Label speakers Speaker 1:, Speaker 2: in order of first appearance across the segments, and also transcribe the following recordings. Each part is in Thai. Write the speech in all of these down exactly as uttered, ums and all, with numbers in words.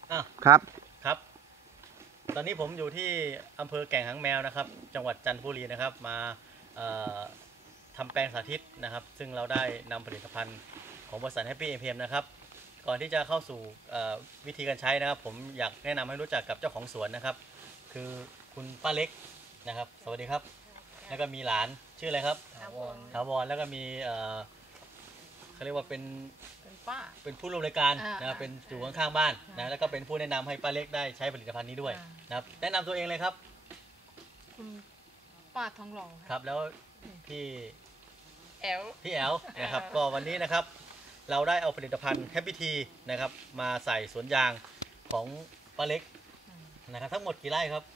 Speaker 1: ครับ
Speaker 2: ครับตอนนี้ผมอยู่ที่อำเภอแก่งหางแมวนะครับจังหวัดจันทบุรีนะครับมาทำแปลงสาธิตนะครับซึ่งเราได้นำผลิตภัณฑ์ของบริษัท Happy เอ็ม พี เอ็ม นะครับก่อนที่จะเข้าสู่วิธีการใช้นะครับผมอยากแนะนำให้รู้จักกับเจ้าของสวนนะครับคือคุณป้าเล็กนะครับสวัสดีครับแล้วก็มีหลานชื่ออะไรครับถาวรถาวรแล้วก็มีเขาเรียกว่าเป็นเป็นผู้ร่วมรายการนะเป็นอยู่ข้างๆบ้านนะแล้วก็เป็นผู้แนะนำให้ป้าเล็กได้ใช้ผลิตภัณฑ์นี้ด้วยนะครับแนะนำตัวเองเลยครับ
Speaker 3: คุณป้าทองหล่อ
Speaker 2: ครับแล้วพี่
Speaker 3: แอล
Speaker 2: พี่แอลนะครับก็วันนี้นะครับเราได้เอาผลิตภัณฑ์แฮปปี้ทีนะครับมาใส่สวนยางของป้าเล็กนะครับทั้งหมดกี่ไร่ครับ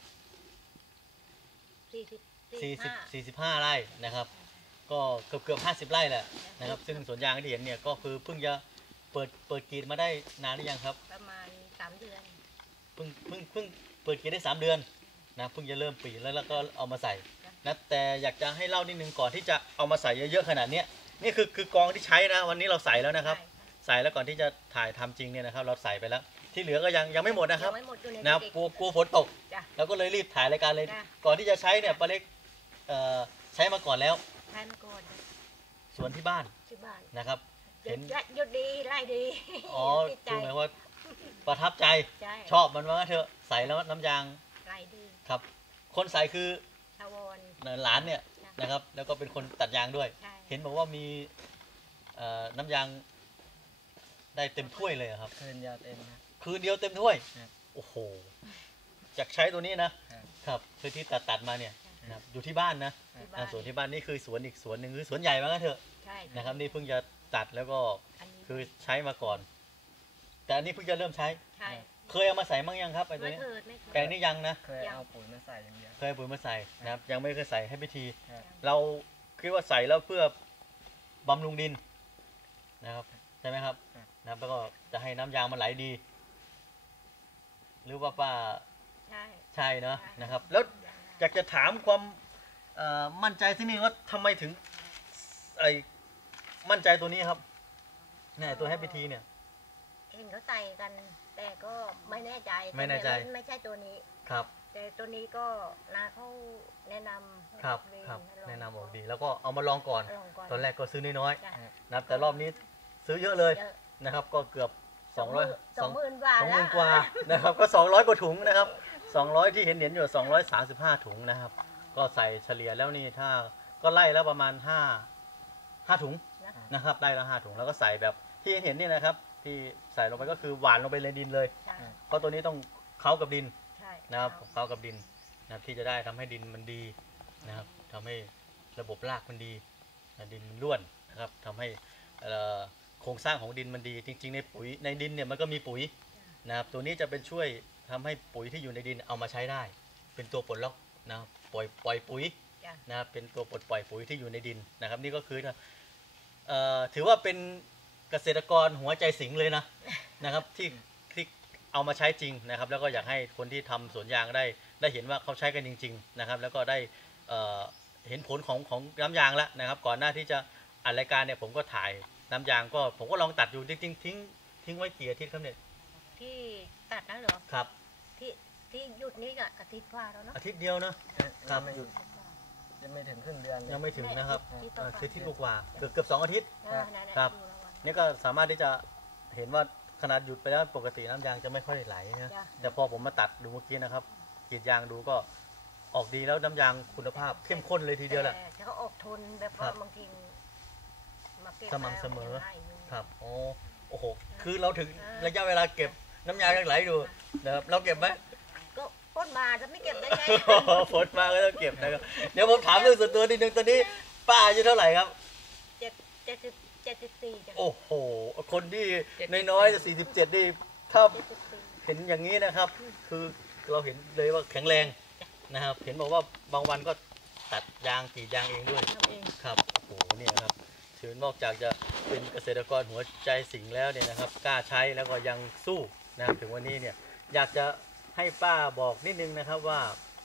Speaker 4: สี่สิบ
Speaker 2: สี่สิบห้าไร่นะครับก็เกือบเกือบห้าสิบไร่แหละนะครับซึ่งสวนยางที่เห็นเนี่ยก็คือเพิ่งจะเปิดเปิดกรีดมาได้นานหรือยังครับ
Speaker 4: ประมาณสามเดือน
Speaker 2: เพิ่งเพิ่งเพิ่งเปิดกรีดได้สามเดือนนะเพิ่งจะเริ่มปีแล้วแล้วก็เอามาใส่นะแต่อยากจะให้เล่านิดนึงก่อนที่จะเอามาใส่เยอะๆขนาดนี้นี่คือคือกองที่ใช้นะวันนี้เราใส่แล้วนะครับใส่แล้วก่อนที่จะถ่ายทำจริงเนี่ยนะครับเราใส่ไปแล้วที่เหลือก็ยังยังไม่หมดนะครับนะกลัวกลัวฝนตกเราก็เลยรีบถ่ายรายการเลยก่อนที่จะใช้เนี่ยป้าเล็กใช้มาก่อนแล้ว
Speaker 4: ใช้มาก่อน
Speaker 2: สวนที่บ้าน
Speaker 4: ที่บ้าน
Speaker 2: นะครับ
Speaker 4: เห็นยศดีไร่ดี
Speaker 2: อ๋อคือหมายว่าประทับใจชอบมันว่าเถอะใส่แล้วน้ำยาง
Speaker 4: ไร่ดี
Speaker 2: ครับคนใส่คือ
Speaker 4: ชาวร
Speaker 2: หลานเนี่ยนะครับแล้วก็เป็นคนตัดยางด้วยเห็นบอกว่ามีน้ำยางได้เต็มถ้วยเลยครับ
Speaker 1: คืนเดียวเต็มนะ
Speaker 2: คืนเดียวเต็มถ้วยโอ้โหจากใช้ตัวนี้นะครับคือที่ตัดตัดมาเนี่ยอยู่ที่บ้านนะสวนที่บ้านนี่คือสวนอีกสวนหนึ่งคือสวนใหญ่มากเถอะนะครับนี่เพิ่งจะตัดแล้วก็คือใช้มาก่อนแต่อันนี้เพิ่งจะเริ่มใช้เคยเอามาใส่บ้างยังครับไอ้ตัวนี้แปลงนี้ยังนะ
Speaker 1: เคยเอาปุ๋ยมาใส่อย่างเดียว
Speaker 2: เคยเอาปุ๋ยมาใส่นะครับยังไม่เคยใส่ให้พิธีเราคิดว่าใส่แล้วเพื่อบำรุงดินนะครับใช่ไหมครับนะครับแล้วก็จะให้น้ำยางมันไหลดีหรือว่าป้า
Speaker 4: ใช่
Speaker 2: ใช่เนาะนะครับแล้วอยากจะถามความมั่นใจที่นี่ว่าทำไมถึงไอ้มั่นใจตัวนี้ครับเนี่ยตัวแฮปปี้ทีเนี่ย
Speaker 4: เห็นเขาใส่กันแต่ก็ไม่แน่ใจ
Speaker 2: ไม่แน่ใจ
Speaker 4: ไม่ใช่ตัวนี้
Speaker 2: ครับ
Speaker 4: แต่ตัวนี้ก็นาเขาแนะนำ
Speaker 2: ครับครับแนะนำออกดีแล้วก็เอามาลองก่อนตอนแรกก็ซื้อน้อยๆนะแต่รอบนี้ซื้อเยอะเลยนะครับก็เกือบสองร้อย
Speaker 4: สองหมื่นกว่า
Speaker 2: สองหมื่นกว่านะครับก็สองร้อยกว่าถุงนะครับสองร้อยที่เห็นเห็นอยู่สองร้อยสามสิบห้าถุงนะครับก็ใส่เฉลี่ยแล้วนี่ถ้าก็ไล่แล้วประมาณห้าห้าถุงนะครับไล่แล้วห้าถุงแล้วก็ใส่แบบที่เห็นนี่นะครับที่ใส่ลงไปก็คือหวานลงไปในดินเลยเพราะตัวนี้ต้องเคล้ากับดินนะครับเคล้ากับดินนะครับที่จะได้ทำให้ดินมันดีนะครับทำให้ระบบรากมันดีดินมันร่วนนะครับทำให้โครงสร้างของดินมันดีจริงๆในปุ๋ยในดินเนี่ยมันก็มีปุ๋ยนะครับตัวนี้จะเป็นช่วยทำให้ปุ๋ยที่อยู่ในดินเอามาใช้ได้เป็นตัวปลดล็อกนะปล่อยปล่อยปุ๋ยนะครับเป็นตัวปลดปล่อยปุ๋ยที่อยู่ในดินนะครับนี่ก็คือถือว่าเป็นเกษตรกรหัวใจสิงเลยนะนะครับที่ที่เอามาใช้จริงนะครับแล้วก็อยากให้คนที่ทำสวนยางได้ได้เห็นว่าเขาใช้กันจริงๆนะครับแล้วก็ได้เห็นผลของของน้ำยางแล้วนะครับก่อนหน้าที่จะอัดรายการเนี่ยผมก็ถ่ายน้ำยางก็ผมก็ลองตัดอยู่จริงๆทิ้งทิ้งไว้กี่อาทิตย์ครับเนี่ย
Speaker 4: ที่ตัดนะเหรอ
Speaker 2: ครับ
Speaker 4: ที่ที่หยุดนี้ก็อาทิตย์กว่าแล้วเนาะ
Speaker 2: อาทิตย์เดียวเนาะครับหยุด
Speaker 1: ยังไม่ถึงครึ่งเดือน
Speaker 2: ยังไม่ถึงนะครับอาทิตย์กว่าเกือบเกือบสองอาทิตย์ครับนี่ก็สามารถที่จะเห็นว่าขนาดหยุดไปแล้วปกติน้ำยางจะไม่ค่อยไหลนะแต่พอผมมาตัดดูเมื่อกี้นะครับกรีดยางดูก็ออกดีแล้วน้ำยางคุณภาพเข้มข้นเลยทีเดียวแหละ
Speaker 4: แต่เขาออกทนแบบว่าบางที
Speaker 2: สม่ำเสมอครับโอ้โอ้โหคือเราถึงระยะเวลาเก็บน้ำยางยังไหลดูนะครับเราเก็บไหม
Speaker 4: ก็พ่นมาจะไม่เก็บได้ไง
Speaker 2: ฝนมาก็ต้องเก็บนะครับเดี๋ยวผมถามเรื่องส่วนตัวนิดนึงตอนนี้ป้าอายุเท่าไหร่ครับ
Speaker 4: เจ็ดเจ็ดสิบเจ็ดสิบสี่
Speaker 2: โอ้โหคนที่น้อยๆจะสี่สิบเจ็ดนี่ถ้าเห็นอย่างนี้นะครับคือเราเห็นเลยว่าแข็งแรงนะครับเห็นบอกว่าบางวันก็ตัดยางกรีดยางเองด้วยครับโอ้โหนี่นะครับถือนอกจากจะเป็นเกษตรกรหัวใจสิงแล้วเนี่ยนะครับกล้าใช้แล้วก็ยังสู้นะครับถึงวันนี้เนี่ยอยากจะให้ป้าบอกนิดนึงนะครับว่า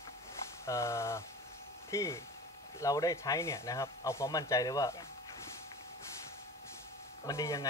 Speaker 2: ที่เราได้ใช้เนี่ยนะครับเอาความมั่นใจเลยว่ามันดียังไง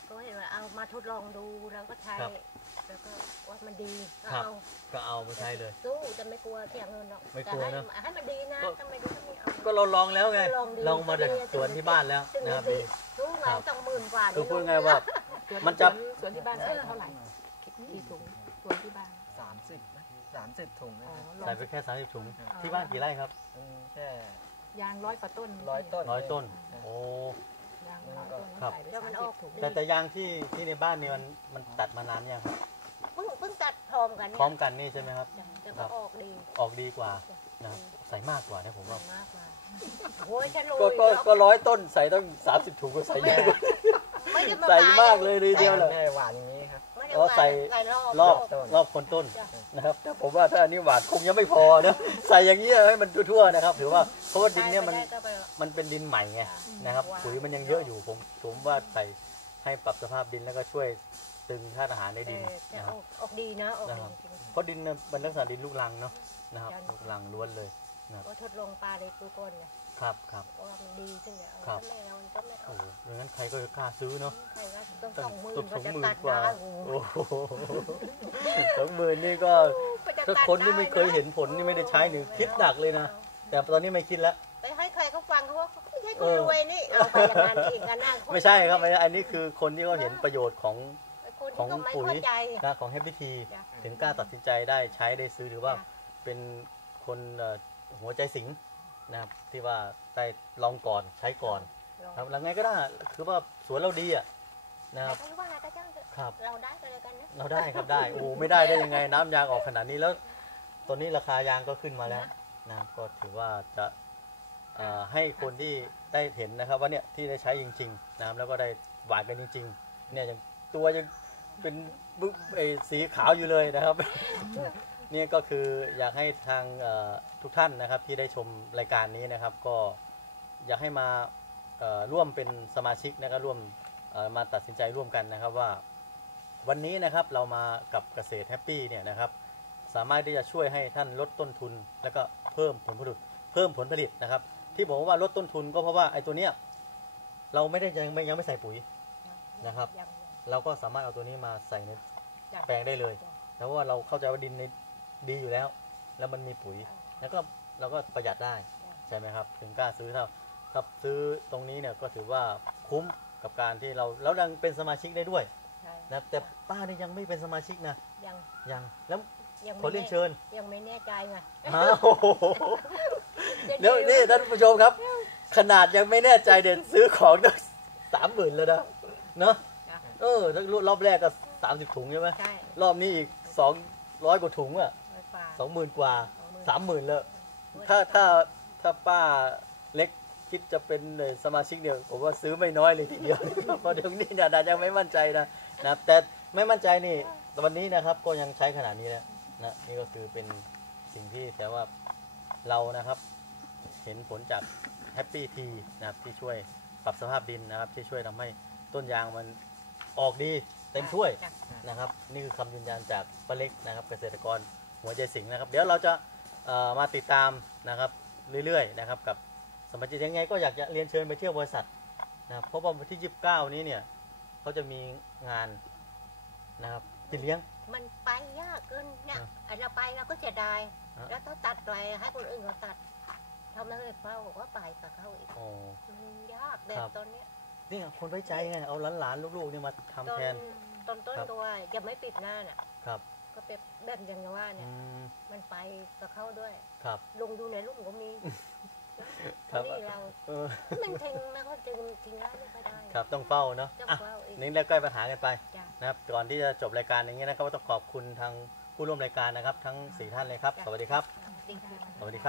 Speaker 4: ก็เห็นว่าเอามาทดลองดูแล้วก็ใช้
Speaker 2: ครับ
Speaker 4: แล้วก็ว่ามันดีก็
Speaker 2: ครับ
Speaker 4: เอา
Speaker 2: ก็เอามาใช้เลย
Speaker 4: สู้จะไม่กลัวเสียเงินหรอก
Speaker 2: ไม่กลัว
Speaker 4: แต่
Speaker 2: นะ
Speaker 4: ให้ให้มันดีนะ
Speaker 2: ก็
Speaker 4: ถ้าไม่ดีก็ไม่เอา
Speaker 2: ก็เราลองแล้วไง
Speaker 4: ลองดี
Speaker 2: ลองมาจาก
Speaker 4: ดี
Speaker 2: สวนที่บ้านแล้ว
Speaker 4: ซึ่ง
Speaker 2: นะครับ
Speaker 4: ดี
Speaker 2: ดี
Speaker 4: สู้ไง
Speaker 2: ครับ
Speaker 4: ต้องหมื่นกว่า
Speaker 2: คือพูดไง
Speaker 4: นี่
Speaker 2: ว่า
Speaker 3: สวน
Speaker 2: มันจะ
Speaker 3: สวนสวนที่บ้านใส่เท่าไหร่กี่ถุงสวนที่บ้าน
Speaker 1: สามสิบสามสิบถุงนะ
Speaker 3: อ๋อ
Speaker 1: ครับ
Speaker 3: ลอง
Speaker 2: ใส่ไปแค่สามสิบถุงที่บ้านกี่ไร่ครับ
Speaker 1: อืมแค่
Speaker 3: ยางร้อยกว่าต้น
Speaker 1: ร้อยต้น
Speaker 2: ร้อยต้น
Speaker 1: ครับ
Speaker 2: โอ้
Speaker 3: ยางร้อยต้น
Speaker 2: ครับ
Speaker 3: ใส่ไป
Speaker 4: เดี๋ยว
Speaker 3: สา
Speaker 4: มั
Speaker 3: ม
Speaker 4: นอ
Speaker 3: สิ
Speaker 4: อบ ก
Speaker 3: ถุง
Speaker 2: แต่แต่ยางที่ที่ในบ้านนี่มันมันตัดมานานยังครับ
Speaker 4: เพิ่งเพิ่งตัดพร้อมกัน
Speaker 2: พร้อม
Speaker 4: เนี่ย
Speaker 2: กันนี่ใช่ไหมครับ
Speaker 4: จะ
Speaker 2: ครั
Speaker 4: ก็
Speaker 2: บ
Speaker 4: ออกดี
Speaker 2: ออกดีกว่านะครับใส่มากกว่านะผมว่า
Speaker 4: มากมาโอ้ยฉันรู้
Speaker 2: ก็ก็
Speaker 4: อยู่
Speaker 2: ก็ร้อยต้นใส่ต้องสามสิบถุงก็ใส่เยอะกว่า
Speaker 4: ไม่ได้
Speaker 2: ใส่มากเลยทีเดียว
Speaker 1: ไม่ได้หวานอย่างนี้ครับ
Speaker 4: ไม่ได้
Speaker 2: อ๋อใส่
Speaker 4: ใส่รอบ
Speaker 2: รอบ
Speaker 1: ต้น
Speaker 2: รอบคนต้น
Speaker 4: จ้ะ
Speaker 2: นะครับแต่ผมว่าถ้าอันนี้หวานคงยังไม่พอเนอะใส่อย่างนี้ให้มันทั่วๆนะครับถือว่าเพราะว่าดินเนี่ยมัน
Speaker 4: ใส่ไปได้ก็ไป
Speaker 2: มันเป็นดินใหม่ไง
Speaker 4: จ้ะ
Speaker 2: นะครับ
Speaker 4: ว้าว
Speaker 2: ปุ๋ยมันยังเยอะอยู่ผมผมว่าใส่ให้ปรับสภาพดินแล้วก็ช่วยตึงธาตุอาหารในดิน
Speaker 4: เออจะ
Speaker 2: นะค
Speaker 4: อ
Speaker 2: รับ
Speaker 4: อกออกดีนะออก
Speaker 2: นะ
Speaker 4: ดี
Speaker 2: ครับ
Speaker 4: จริง
Speaker 2: เพราะดินเนี่ยมันลักษณะดินลูกรังเนาะนะครับ
Speaker 4: จ้ะ
Speaker 2: ลูกรังล้วนเลย
Speaker 4: ๆก็ทดลองปลาในปูก้นเนี่ย
Speaker 2: ครับครับ
Speaker 4: ว่ามันดีขึ้นเนี่ยเอา
Speaker 2: ครับ
Speaker 4: ถ้าไม่เอามันก็ไม่เอา
Speaker 2: โอ้โหดังนั้นใครก็จะกล้าซื้อเนาะ
Speaker 4: ใครก็ต้อง
Speaker 2: ตั้
Speaker 4: สองหมื่น
Speaker 2: ต้
Speaker 4: ก็
Speaker 2: สอง
Speaker 4: จะ
Speaker 2: หมื่
Speaker 4: ตั
Speaker 2: น
Speaker 4: ด
Speaker 2: กว่า
Speaker 4: ได้
Speaker 2: โอ้โหสองหมื่นนี่ก็
Speaker 4: ก็จะ
Speaker 2: ถ้า
Speaker 4: ตัด
Speaker 2: คนที่
Speaker 4: ด้
Speaker 2: ไม่เคยเห็นผลนี่ไม่ได้ใช้หรือคิดหนักเลยนะ แต่ตอนนี้ไม่คิดแล้ว
Speaker 4: ไปให้ใครเขาฟังเขาว่าไม่ใช่ค
Speaker 2: เอน อ
Speaker 4: รวยนี่เอาไปอย่างนั้นอีกกันนะน
Speaker 2: ไม่ใช่ครับไม่ใช่อันนี้คือคนที่เขาเห็นประโยชน์ของ
Speaker 4: คน
Speaker 2: ของ
Speaker 4: ที่ก็ไม่
Speaker 2: ปุ๋ย
Speaker 4: เข้าใจ
Speaker 2: นะของแฮปปี้ที
Speaker 4: จ้ะ
Speaker 2: ถึงกล้าตัดสินใจได้ใช้ได้ซื้อถือว่า
Speaker 4: จ้ะ
Speaker 2: เป็นคนเอ่อหัวใจสิงนะครับที่ว่าได้ลองก่อนใช้ก่อนครับแล้วไงก็ได้คือว่าสวนเราดีอ่ะนะ
Speaker 4: ใค
Speaker 2: ค
Speaker 4: ร
Speaker 2: รับ
Speaker 4: เขาว่าก็จ้างเถอะ
Speaker 2: ครับ
Speaker 4: เราได้ก็เลยกันนะ
Speaker 2: เราได้ครับได้โอ้ไม่ได้ได้ยังไงน้ำยางออกขนาดนี้แล้วตอนนี้ราคายางก็ขึ้นมาแล้วนะครับก็ถือว่าจะเอ่อให้คนที่ได้เห็นนะครับว่าเนี่ยที่ได้ใช้จริงๆนะครับแล้วก็ได้หวานกันจริงๆเนี่ยยังตัวยังเป็นบึ๊บไอ้สีขาวอยู่เลยนะครับ เนี่ยก็คืออยากให้ทางเอ่อทุกท่านนะครับที่ได้ชมรายการนี้นะครับ ก็อยากให้มาเอ่อร่วมเป็นสมาชิกนะครับร่วมเอ่อมาตัดสินใจร่วมกันนะครับว่า วันนี้นะครับเรามากับเกษตรแฮปปี้เนี่ยนะครับสามารถที่จะช่วยให้ท่านลดต้นทุน แล้วก็เพิ่มผลผลิตเพิ่มผลผลิตนะครับ ที่ผมว่าลดต้นทุนก็เพราะว่าไอ้ตัวเนี้ยเราไม่ได้ยังไม่ยังไม่ใส่ปุ๋ย นะครับ
Speaker 4: ยัง
Speaker 2: เราก็สามารถเอาตัวนี้มาใส่ใน
Speaker 4: จ้ะ
Speaker 2: แปลงได้เลย
Speaker 4: จ้ะ
Speaker 2: แล้วเพราะว่าเราเข้าใจว่าดินในดีอยู่แล้ว แล้วมันมีปุ๋ย แล้วก็เราก็ประหยัดได้ใช่ไหมครับ ถึงกล้าซื้อถ้าถ้าซื้อตรงนี้เนี่ยก็ถือว่าคุ้มกับการที่เราแล้วยังเป็นสมาชิกได้ด้วย
Speaker 4: ใช่
Speaker 2: นะแต่ป้านี่ยังไม่เป็นสมาชิกนะ
Speaker 4: ยัง
Speaker 2: ยังแล้ว
Speaker 4: ยัง
Speaker 2: ขอ
Speaker 4: ไม่
Speaker 2: เรียน
Speaker 4: แน่
Speaker 2: เชิญ
Speaker 4: ยังไม่แน่ใจไง
Speaker 2: อ้าว
Speaker 4: จะ
Speaker 2: เดี๋ยวนี่ท่านผู้ชมครับ ขนาดยังไม่แน่ใจเด็ดซื้อของตั้งสามหมื่นแล้วนะเนาะ
Speaker 4: จ้ะ
Speaker 2: เออถ้ารอบแรกก็สามสิบถุงใช่ไหม
Speaker 4: ใช่
Speaker 2: รอบนี้อีกสองร้อยกว่าถุงอ่ะ
Speaker 4: ไม่ป่า
Speaker 2: สองหมื่นกว่า
Speaker 4: 20,000
Speaker 2: สามหมื่นแล้วถ้าถ้าถ้าป้าเล็กคิดจะเป็นสมาชิกเดียวผมว่าซื้อไม่น้อยเลยทีเดียว เพราะเดี๋ยวนี้เนี่ยยังไม่มั่นใจนะนะครับแต่ไม่มั่นใจนี่วันนี้นะครับก็ยังใช้ขนาดนี้แล้วนะนี่ก็คือเป็นสิ่งที่แต่ว่าเรานะครับเห็นผลจากแฮปปี้ทีนะครับที่ช่วยปรับสภาพดินนะครับ ที่ช่วยทำให้ต้นยางมันออกดีเต็มถ้วย
Speaker 4: จ้ะ
Speaker 2: นะครับนี่คือคำยืนยันจากป้าเล็กนะครับเกษตรกรหัวใจสิงห์นะครับ เดี๋ยวเราจะเอ่อมาติดตามนะครับเรื่อยๆนะครับกับสมาชิกยังไงก็อยากจะเรียนเชิญไปเที่ยวบริษัทนะครับเพราะว่าวันที่ยี่สิบเก้านี้เนี่ยเขาจะมีงานนะครับกินเลี้ยง
Speaker 4: มันไปยากเกินเนี่ย
Speaker 2: อ่ะ
Speaker 4: ไอ้เราไปเราก็เสียดาย
Speaker 2: อ่ะ
Speaker 4: แล้วต้องตัดไปให้คนอื่นเขาตัดทำให้เฝ้าบอกว่าไปกับเขาอีก
Speaker 2: โอ้
Speaker 4: มันยากแบ
Speaker 2: ครับ บ
Speaker 4: ตอนเนี้ย
Speaker 2: นี่คนไว้ใจไงเอาหลานๆลูกๆเนี่ยมาทำ
Speaker 4: ตอน
Speaker 2: แทน
Speaker 4: ตอนต้น
Speaker 2: ครับ
Speaker 4: ก็ว่าจะไม่ปิดหน้าน่ะ
Speaker 2: ครับ
Speaker 4: ก็เป็นแบบอย่างว่าเนี่
Speaker 2: อื
Speaker 4: ย
Speaker 2: ม
Speaker 4: มันไปกับเขาด้วย
Speaker 2: ครับ
Speaker 4: ลงดูในรูปก็มี
Speaker 2: ครับ
Speaker 4: นี่เรา
Speaker 2: เออ
Speaker 4: มันทิ้งไม่ค่อยทิ้งทิ้งร้านไม่ค่อยได้
Speaker 2: ครับต้องเฝ้าเนาะ
Speaker 4: ต้อง
Speaker 2: อ่ะ
Speaker 4: เฝ้าอีก
Speaker 2: นี่แล้วใกล้ปัญหากันไป
Speaker 4: จ้ะ
Speaker 2: นะครับก่อนที่จะจบรายการอย่างเงี้ยนะครับก็ต้องขอบคุณทางผู้ร่วมรายการนะครับ ทั้งสี่ท่านเลยครับ สวัสดีครับ
Speaker 4: ดีค่ะ
Speaker 2: สวัสดีครับ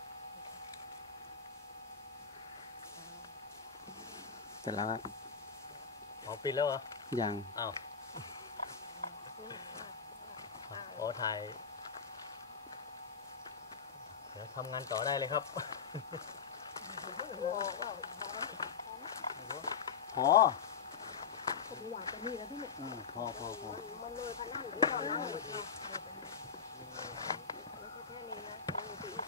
Speaker 5: เสร็จแล้วครับ
Speaker 2: หมอปิดแล้วเหรอ
Speaker 5: ยัง
Speaker 2: อ้าวขอถ่ายเดี๋ยวทำงานต่อได้เลยครับพออืมพอพอพอ
Speaker 4: มันเลยพนันที่เรานั่งอยู่เนี่ยแล้วก็แค่นี้นะไม่มีอีก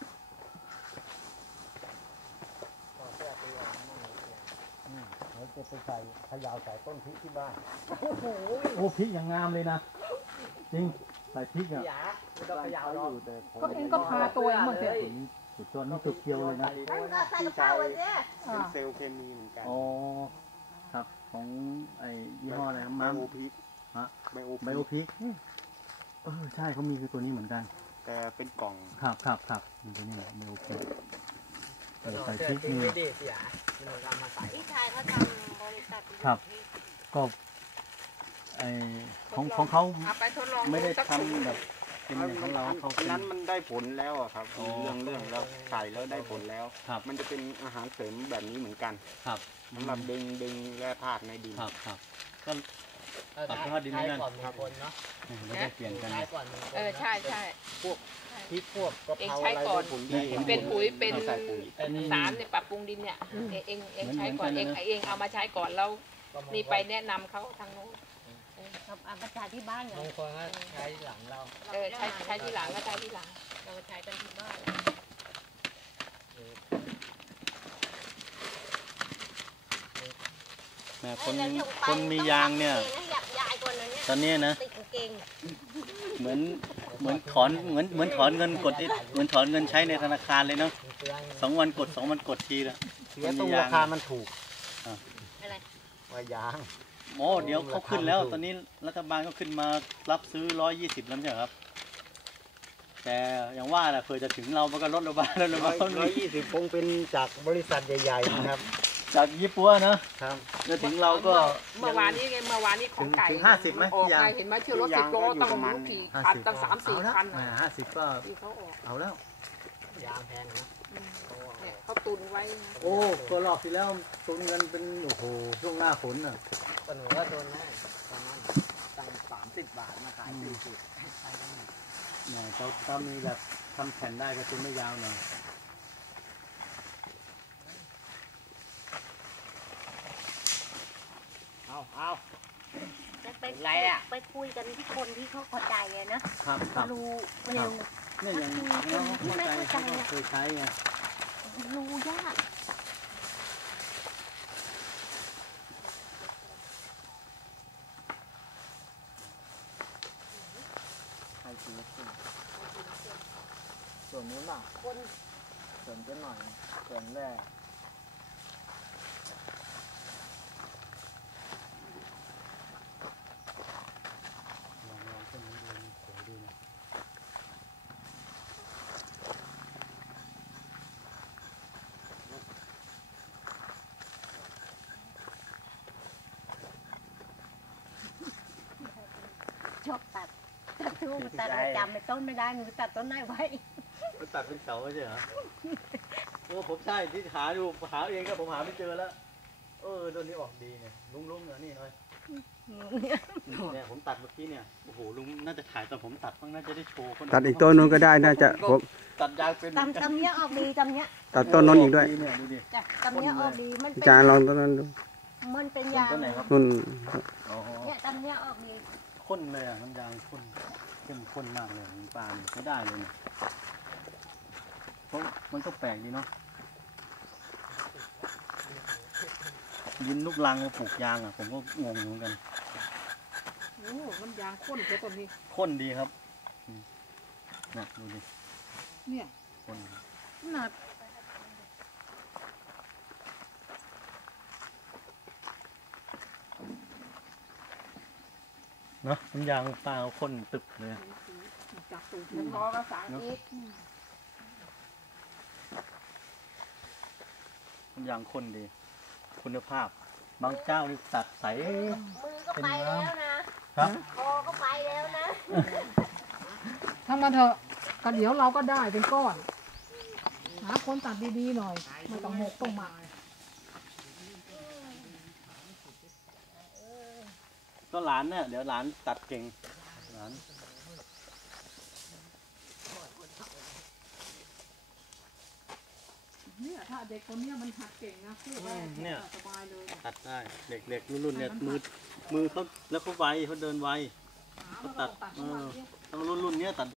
Speaker 1: ก็เพื่อตีออกมั่งเสีย
Speaker 2: อืมเดี๋ยวจะไปใส่ขยาวใส่ต้นพริกที่บ้าน
Speaker 1: โอ้โห
Speaker 2: โอ้พริกอย่างงามเลยนะจริงใส่พริกอ่ะ
Speaker 1: อย่าไม่ต้องเขยาวหรอก
Speaker 3: ก็เองก็พาตัวเองหมดเลย
Speaker 2: สุดยอดนี่สุดเกียวเลยนะ
Speaker 4: นั่นก็ใส่กระเพราไว้เนี่ย
Speaker 5: เป็นเซลล์เคมีเหมือนกัน
Speaker 2: อ๋อครับของไอ้ยี่ห้ออะไรครับ
Speaker 5: ไบ
Speaker 2: มัม
Speaker 5: โอพิก
Speaker 2: ฮะ
Speaker 5: ไบโอ
Speaker 2: ไบโอพิกเออใช่เขามีคือตัวนี้เหมือนกัน
Speaker 5: แต่เป็นกล่อง
Speaker 2: ครับครับครับมีตัวนี้แหละไบโอพิกเออ
Speaker 1: ใส่
Speaker 2: ใส่
Speaker 1: พ
Speaker 2: พ
Speaker 1: ริ
Speaker 2: ริ
Speaker 1: ก
Speaker 2: ก
Speaker 1: นี่
Speaker 2: นี่
Speaker 1: ไม่ดีเสียมันเอามาใส่
Speaker 4: พี่ชายเขาทำบริษัทอยู่
Speaker 2: ครับ
Speaker 4: ที่
Speaker 2: ก็ไอของของเขา
Speaker 3: เอาไปทดลอง
Speaker 2: ไม่ได้
Speaker 3: สักถุง
Speaker 2: ทำแบบเป็นอย่างของเราเขา
Speaker 5: อั
Speaker 2: เป็น น
Speaker 5: นั้นมันได้ผลแล้วอะครับ
Speaker 2: อ๋อ
Speaker 5: เรื่องเรื่องแล้วใส่แล้วได้ผลแล้ว
Speaker 2: ครับ
Speaker 5: มันจะเป็นอาหารเสริมแบบนี้เหมือนกัน
Speaker 2: ครับ
Speaker 5: สำหรับดึงดึงแร่ธาตุในดิน
Speaker 2: ครับครับก็
Speaker 1: เออ
Speaker 2: ปรับสภาพดินเหมือนกัน
Speaker 1: ใช้ก่อนมีคนเนาะ
Speaker 2: ไม่ได้เปลี่ยนกัน
Speaker 1: ใช้ก่อนมีคน
Speaker 3: เออใช่ใช่
Speaker 1: พวกพริกพวกกะเพรา
Speaker 3: เองใช้
Speaker 1: อะไร
Speaker 3: ก่อน
Speaker 1: ได้ผล
Speaker 2: ได้
Speaker 1: ดี
Speaker 2: ผล
Speaker 3: เป็นปุ๋ยเป็น
Speaker 5: ใส่ปุ๋ย
Speaker 1: เป็น
Speaker 3: สารในปรับปรุงดินเนี่ยเองเองเองใช้ก่อน
Speaker 2: เหมื
Speaker 3: เอ
Speaker 2: อน
Speaker 3: ง
Speaker 2: กันเลยนะ
Speaker 3: เองเอามาใช้ก่อนแล้วนี่ไปแนะนำเขาทางโน้น
Speaker 4: ทำอาประจาที่บ้านไง
Speaker 1: บางคนก็ใช้หลังเรา
Speaker 3: เออใช้ใช้ที่หลังก็ใช้ที่หลัง
Speaker 4: เราใช้กันที่บ้าน
Speaker 2: แม่คนคนมียางเนี่ย
Speaker 4: อยากยายคนนั้นเนี่ย
Speaker 2: ตอนนี้นะ
Speaker 4: ติดกางเกง
Speaker 2: เหมือนเหมือนถอนเหมือนเหมือนถอนเงินกดที่เหมือนถอนเงินใช้ในธนาคารเลยเนาะ
Speaker 1: มีเปลือง
Speaker 2: สองวันกดสองวันกดทีละ
Speaker 1: เสียตรงราคามันถูก
Speaker 4: อะไร
Speaker 1: ว่ายาง
Speaker 2: โอ้เดี๋ยวเขาขึ้นแล้ว ตอนนี้รัฐบาลก็ขึ้นมารับซื้อร้อยยี่สิบแล้วใช่ไหมครับ แต่อย่างว่าแหละเผื่อจะถึงเรามันก็ลดลงมาลดลง
Speaker 1: ร้
Speaker 2: มา
Speaker 1: อยร้อยยี่สิบคงเป็นจากบริษัทใหญ่ๆนะครับ
Speaker 2: จากญี่ปุ่นนะครับ แล้วถึงเราก็
Speaker 3: เมื่อวานนี้ไงเมื่อวานนี้ของไก่
Speaker 2: ถึงห้าสิบไหม
Speaker 3: ออก
Speaker 2: พี่ยาง
Speaker 3: ไงเห็นไหมเชื่อรถสิบโลตั้งรู้กี่คันตั้งสามสี่คัน
Speaker 2: อ่า
Speaker 3: น่ะ
Speaker 2: ห้าสิบก็
Speaker 3: ที่เขาออก
Speaker 2: เอาแล้ว
Speaker 1: ยางแพงนะ
Speaker 3: เนี่ยเขาตุนไว้ไง
Speaker 2: โอ้ตัวรอบที่แล้วตุนเงินเป็นโอ้โหช่วงหน้าฝนน่ะ
Speaker 1: ก็หนูก็โดนได้ตอนนั้นตั้งสามสิบบาทมาขายสี่สิบ
Speaker 2: เนี่ยเขาถ้ามีแบบทำแผ่นได้ก็ตุนไม่ยาวหน่อย
Speaker 1: เอาเอา
Speaker 4: ไป
Speaker 1: ไรอะ
Speaker 4: ไปคุยกันที่คนที่เขาเข้าใจอะนะครับ
Speaker 2: ครั
Speaker 4: เขา
Speaker 2: บ
Speaker 4: รู้เร็ว
Speaker 2: เนี่ยอย่างนี้เราเข้าใจเขาก็เคยใช้ไง
Speaker 4: รู้ยาก
Speaker 1: ใครซื้อขึ้นส่วนนู้นอ่ะ
Speaker 4: คน
Speaker 1: ส่วนเจ้าหน่อยส่วนแรก
Speaker 4: ชอบตัดตัดทูตัดอะไรจำในต้นไม่ได้หนูตัดต้นไหนไว้
Speaker 2: มันตัดเป็นเสาไม่ใช่เหรอโอ้ผมใช่ที่หาดูหาเองก็ผมหาไม่เจอแล้ว เออตัวนี้ออกดีเนี่ยลุงลุงเนี่ยนี่หน่อยเนี่ยผมตัดเมื่อกี้เนี่ยโอ้โหลุงน่าจะถ่ายตอนผมตัดบ้างน่าจะได้โชว์คน
Speaker 5: ตัดอีกต้นนู้นก็ได้น่าจะผม
Speaker 2: ตัดยางเป็น
Speaker 4: ตำตำเนี้ยออกดีตำเนี้ย
Speaker 5: ตัดต้นนู้นอีกด้วย
Speaker 2: เนี่ยดูดิ
Speaker 4: จ้ะตำเนี้ยออกดีมันเป็น
Speaker 5: จานลองต้นนั้นดู
Speaker 4: มันเป็นยาง
Speaker 2: ต้นไหนครับ
Speaker 5: นุ่น
Speaker 2: อ๋อ
Speaker 4: เนี่ยตำเนี้ยออกดี
Speaker 2: ข้นเลยอ่ะน้ำยางข้นเข้มข้นมากเลยน้ำปลาเนี่ยไม่ได้เลยเนี่ยเพราะมันก็แปลกดีเนาะยินลูกลังมาปลูกยางอ่ะผมก็งงเหมือนกัน
Speaker 3: โอ้น้ำยางข้นเลยตอนนี้
Speaker 2: ข้นดีครับอืมนะดูดิ
Speaker 3: เนี่ย
Speaker 2: ข้น
Speaker 3: หนัก
Speaker 2: เนาะน้ำยางปลาข้นตึบเลย
Speaker 3: จากสูงถึงคอก็สามอีก
Speaker 2: น้ำยางข้นดี คุณภาพ บางเจ้านี่ตัดใส
Speaker 4: มือก็ไปแล้วนะครับ คอก็ไปแล้วนะ
Speaker 3: ทั้งมาเถอะก็เดี๋ยวเราก็ได้เป็นก้อน หาคนตัดดีๆหน่อย ไม่ต้องหมกต้องหมา
Speaker 2: ก็หลานเนี่ยเดี๋ยวหลานตัดเก่งหลาน
Speaker 3: เนี่ยถ้าเด็กคนเนี้ยมันหัดเก่งนะพูดได้สบายเลย
Speaker 2: ตัดได้เด็กๆรุ่นๆเนี่ยมือมือเขาแล้วเขาไวเขาเดินไวเขาตัดเออต้องรุ่นๆเนี้ยตัด